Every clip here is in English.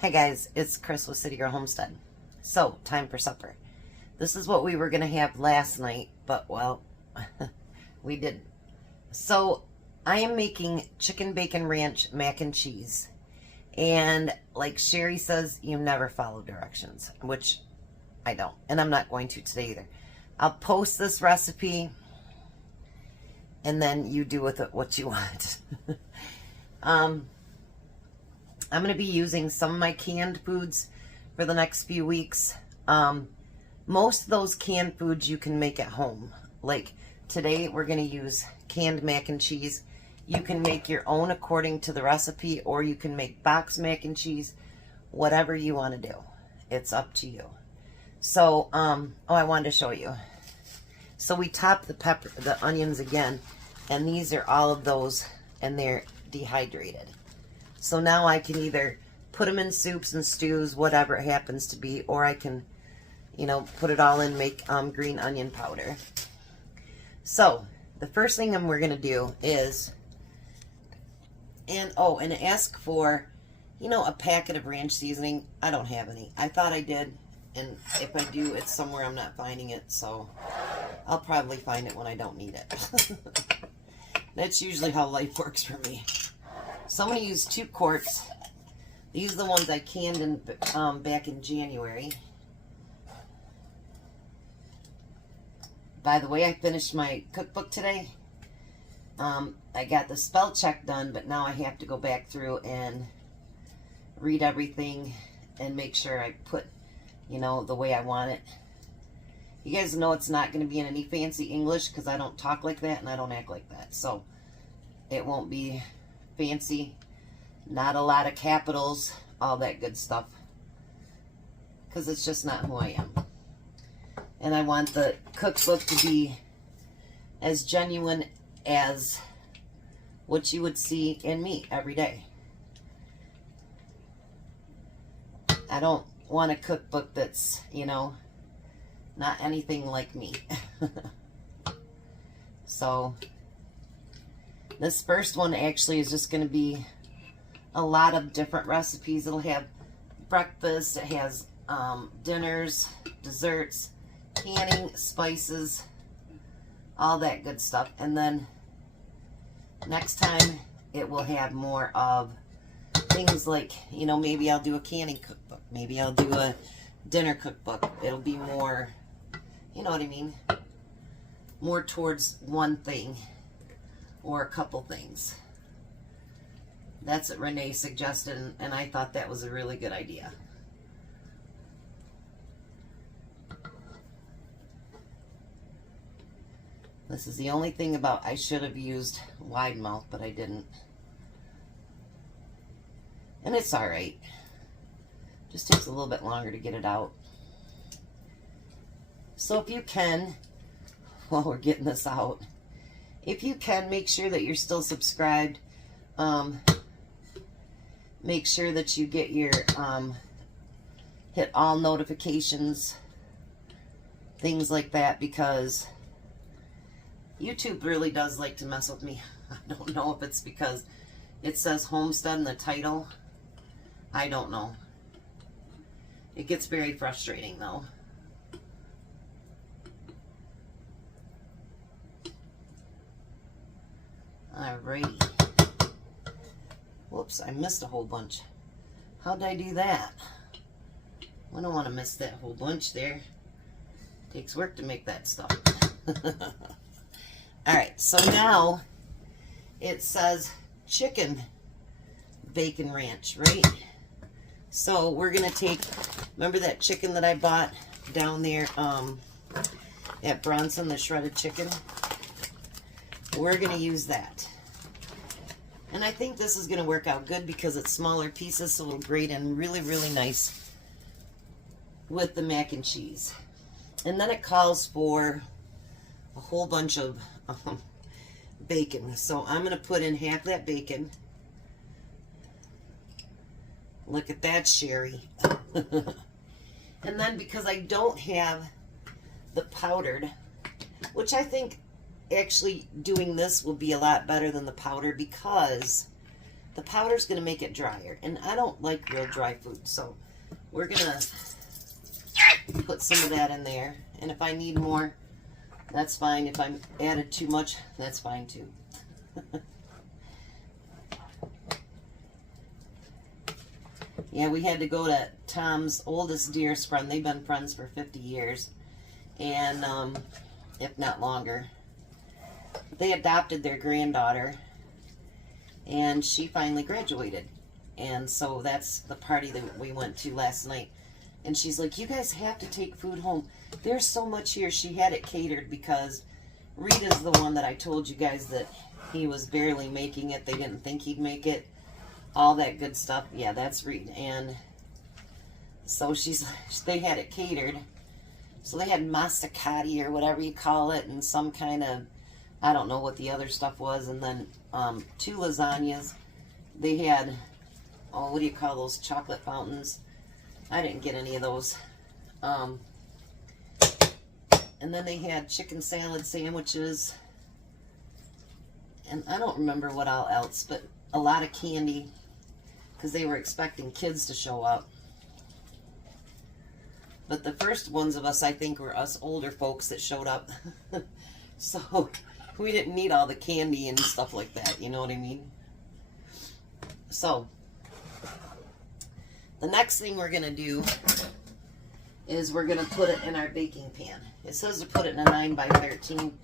Hi guys, it's Chris with City Girl Homestead. So, time for supper. This is what we were going to have last night, but well, we didn't. So, I am making chicken bacon ranch mac and cheese. And like Sherry says, you never follow directions, which I don't. And I'm not going to today either. I'll post this recipe and then you do with it what you want. I'm going to be using some of my canned foods for the next few weeks. Most of those canned foods you can make at home. Like today we're going to use canned mac and cheese. You can make your own according to the recipe, or you can make box mac and cheese, whatever you want to do. It's up to you. So, I wanted to show you. So we topped the onions again, and these are all of those, and they're dehydrated. So now I can either put them in soups and stews, whatever it happens to be, or I can, put it all in, make green onion powder. So the first thing we're going to do is, and ask for, a packet of ranch seasoning. I don't have any. I thought I did, and if I do, it's somewhere I'm not finding it, so I'll probably find it when I don't need it. That's usually how life works for me. So I'm going to use 2 quarts. These are the ones I canned back in January. By the way, I finished my cookbook today. I got the spell check done, but now I have to go back through and read everything and make sure I put, the way I want it. You guys know it's not going to be in any fancy English because I don't talk like that and I don't act like that. So it won't be fancy, not a lot of capitals, all that good stuff, because it's just not who I am. And I want the cookbook to be as genuine as what you would see in me every day. I don't want a cookbook that's, not anything like me. So this first one actually is just going to be a lot of different recipes. It'll have breakfast, it has dinners, desserts, canning, spices, all that good stuff. And then next time it will have more of things like, maybe I'll do a canning cookbook. Maybe I'll do a dinner cookbook. It'll be more, you know what I mean? More towards one thing or a couple things. That's what Renee suggested, and I thought that was a really good idea. This is the only thing about, I should have used wide mouth, but I didn't. And it's alright. Just takes a little bit longer to get it out. So if you can, while we're getting this out, if you can, make sure that you're still subscribed. Make sure that you get your, hit all notifications, things like that, because YouTube really does like to mess with me. I don't know if it's because it says Homestead in the title. I don't know. It gets very frustrating though. Alrighty. Whoops, I missed a whole bunch. How did I do that? I don't want to miss that whole bunch there. Takes work to make that stuff. Alright, so now it says chicken bacon ranch, right? So we're going to take, remember that chicken that I bought down there at Bronson, the shredded chicken? We're going to use that. And I think this is going to work out good because it's smaller pieces, so it'll grate in really, really nice with the mac and cheese. And then it calls for a whole bunch of bacon. So I'm going to put in half that bacon. Look at that, Sherry. And then because I don't have the powdered, which I think actually doing this will be a lot better than the powder, because the powder's going to make it drier. And I don't like real dry food, so we're going to put some of that in there. And if I need more, that's fine. If I added too much, that's fine too. Yeah, we had to go to Tom's oldest, dearest friend. They've been friends for 50 years, and if not longer. They adopted their granddaughter, and she finally graduated. And so that's the party that we went to last night. And she's like, you guys have to take food home. There's so much here. She had it catered because Rita's the one that I told you guys that he was barely making it. They didn't think he'd make it. All that good stuff. Yeah, that's Rita. And so they had it catered. So they had masticati or whatever you call it, and some kind of, I don't know what the other stuff was. And then 2 lasagnas. They had, oh, what do you call those, chocolate fountains? I didn't get any of those. And then they had chicken salad sandwiches. And I don't remember what all else, but a lot of candy because they were expecting kids to show up. But the first ones of us, I think, were us older folks that showed up. So we didn't need all the candy and stuff like that, you know what I mean? So the next thing we're going to do is we're going to put it in our baking pan. It says to put it in a 9 by 13.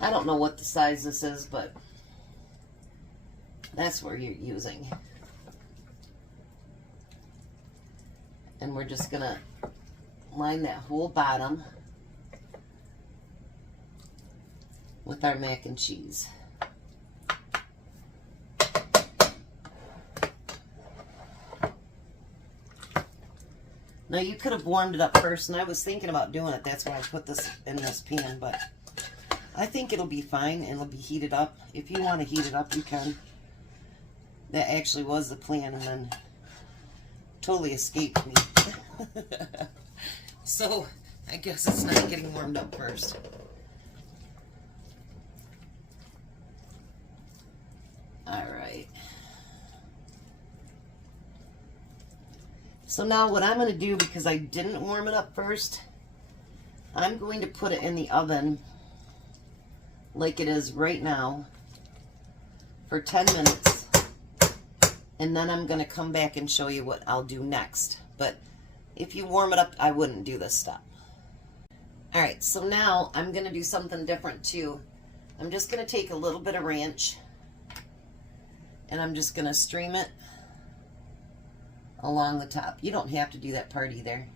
I don't know what the size this is, but that's what you're using. And we're just going to line that whole bottom with our mac and cheese. Now you could have warmed it up first, and I was thinking about doing it. That's why I put this in this pan, but I think it'll be fine and it'll be heated up. If you want to heat it up, you can. That actually was the plan, and then totally escaped me. So I guess it's not getting warmed up first. All right. So now what I'm going to do, because I didn't warm it up first, I'm going to put it in the oven like it is right now for 10 minutes. And then I'm going to come back and show you what I'll do next. But if you warm it up, I wouldn't do this step. Alright, so now I'm going to do something different too. I'm just going to take a little bit of ranch, and I'm just going to stream it along the top. You don't have to do that part either.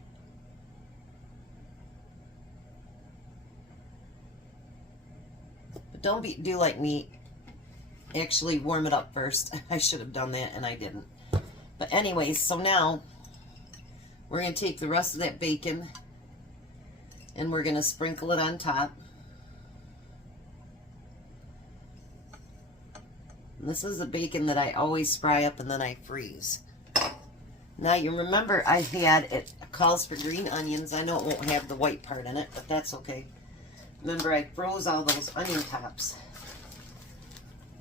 But don't do like me. Actually warm it up first. I should have done that and I didn't. But anyways, so now we're going to take the rest of that bacon and we're going to sprinkle it on top. And this is the bacon that I always fry up and then I freeze. Now you remember I had, it calls for green onions. I know it won't have the white part in it, but that's okay. Remember I froze all those onion tops.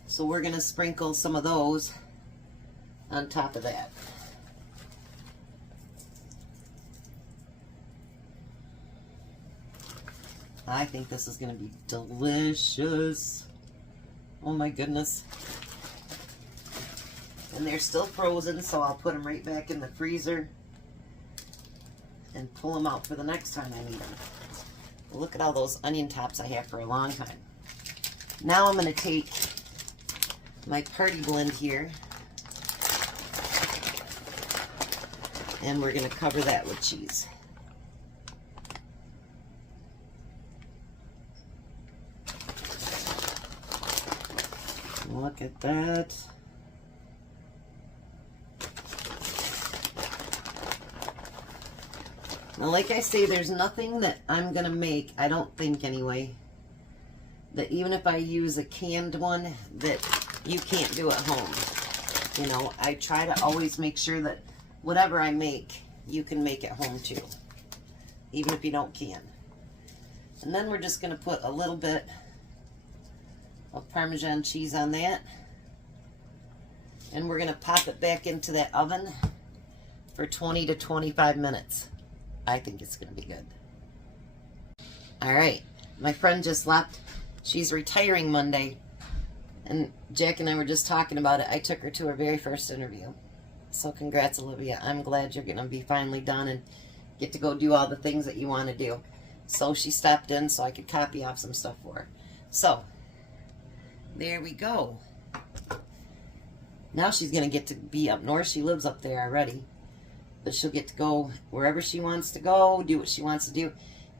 So we're going to sprinkle some of those on top of that. I think this is going to be delicious. Oh my goodness. And they're still frozen, so I'll put them right back in the freezer and pull them out for the next time I need them. Look at all those onion tops I have for a long time. Now I'm going to take my party blend here, and we're going to cover that with cheese. Look at that. Now, like I say, there's nothing that I'm going to make, I don't think anyway, that even if I use a canned one, that you can't do at home. You know, I try to always make sure that whatever I make, you can make at home too, even if you don't can. And then we're just going to put a little bit of Parmesan cheese on that. And we're going to pop it back into that oven for 20 to 25 minutes. I think it's going to be good. All right. My friend just left. She's retiring Monday. And Jack and I were just talking about it. I took her to her very first interview. So congrats, Olivia. I'm glad you're going to be finally done and get to go do all the things that you want to do. So she stopped in so I could copy off some stuff for her. So, there we go. Now she's going to get to be up north. She lives up there already. But she'll get to go wherever she wants to go, do what she wants to do.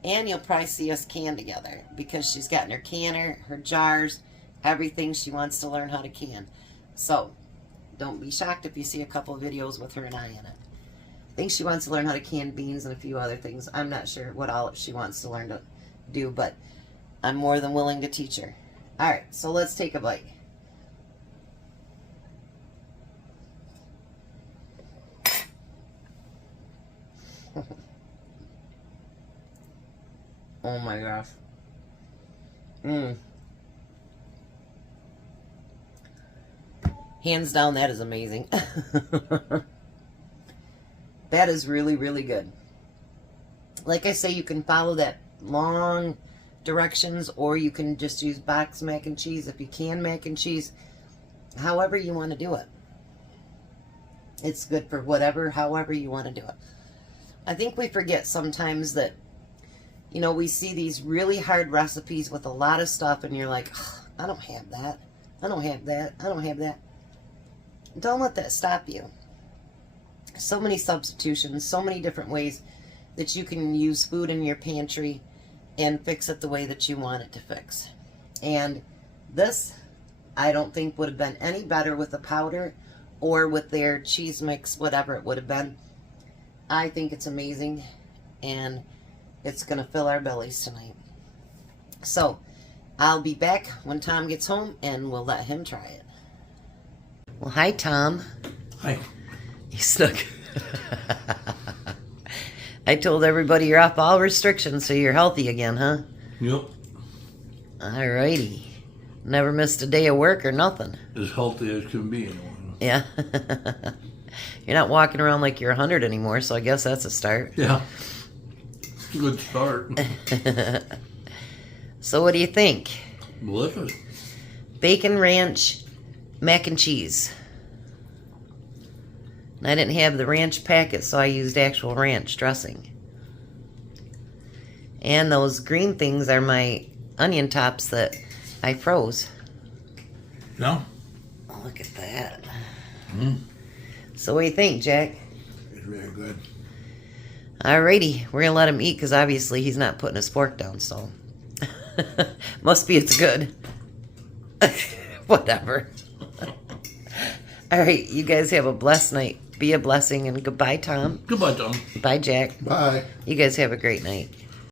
And you'll probably see us can together because she's gotten her canner, her jars, everything she wants to learn how to can. So, don't be shocked if you see a couple of videos with her and I in it. I think she wants to learn how to can beans and a few other things. I'm not sure what all she wants to learn to do, but I'm more than willing to teach her. All right, so let's take a bite. Oh my gosh. Hands down, that is amazing. That is really, really good. Like I say, you can follow that long directions, or you can just use box mac and cheese if you can mac and cheese. However you want to do it. It's good for whatever, however you want to do it. I think we forget sometimes that, you know, we see these really hard recipes with a lot of stuff and you're like, oh, I don't have that. I don't have that. I don't have that. Don't let that stop you. So many substitutions, so many different ways that you can use food in your pantry and fix it the way that you want it to fix. And this, I don't think would have been any better with the powder or with their cheese mix, whatever it would have been. I think it's amazing, and it's going to fill our bellies tonight. So, I'll be back when Tom gets home, and we'll let him try it. Well, hi, Tom. Hi. You snuck. I told everybody you're off all restrictions, so you're healthy again, huh? Yep. Alrighty. Never missed a day of work or nothing. As healthy as can be. Yeah. You're not walking around like you're 100 anymore, so I guess that's a start. Yeah. It's a good start. So what do you think? Delicious. Bacon ranch mac and cheese. And I didn't have the ranch packet, so I used actual ranch dressing. And those green things are my onion tops that I froze. No? Oh, look at that. Mm. So what do you think, Jack? It's very good. Alrighty, we're gonna let him eat because obviously he's not putting his fork down, so must be it's good. Whatever. Alright, you guys have a blessed night. Be a blessing, and goodbye, Tom. Goodbye, Tom. Bye, Jack. Bye. You guys have a great night.